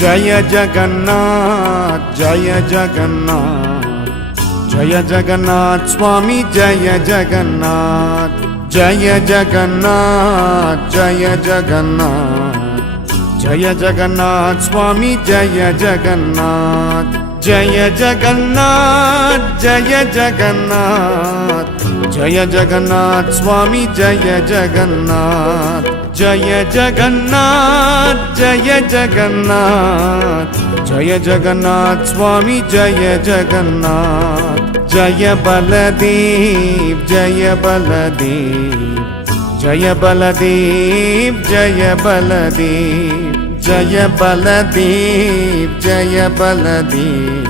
जय जगन्नाथ जय जगन्नाथ जय जगन्नाथ स्वामी जय जगन्नाथ जय जगन्नाथ जय जगन्नाथ जय जगन्नाथ स्वामी जय जगन्नाथ जय जगन्नाथ जय जगन्नाथ जय जगन्नाथ स्वामी जय जगन्नाथ जय जगन्नाथ जय जगन्नाथ जय जगन्नाथ स्वामी जय जगन्नाथ जय बलदेव जय बलदेव जय बलदेव जय बलदेव जय बलदेव जय बलदेव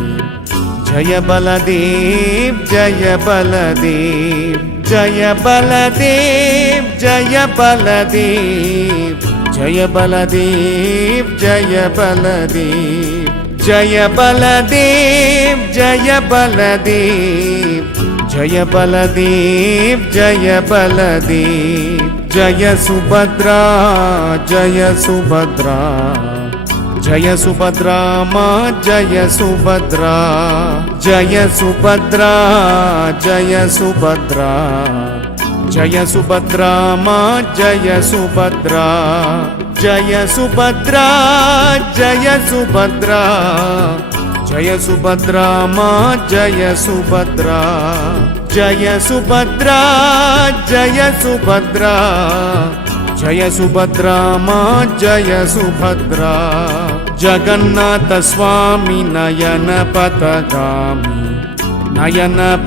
जय बलदेव जय बलदेव जय बलदेव जय बलदेव जय बलदेव जय बलदेव जय बलदेव जय बलदेव जय बलदेव जय बलदेव जय सुभद्रा जय सुभद्रा जय सुभद्रा माँ जय सुभद्रा जय सुभद्रा जय सुभद्रा जय सुभद्रा माँ जय सुभद्रा जय सुभद्रा जय सुभद्रा जय सुभद्रा माँ जय सुभद्रा जय सुभद्रा जय सुभद्रा जय सुभद्रा माँ जय सुभद्रा जगन्नाथ स्वामी नयन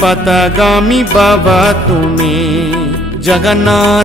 पथगामी भवतु मे जगन्नाथ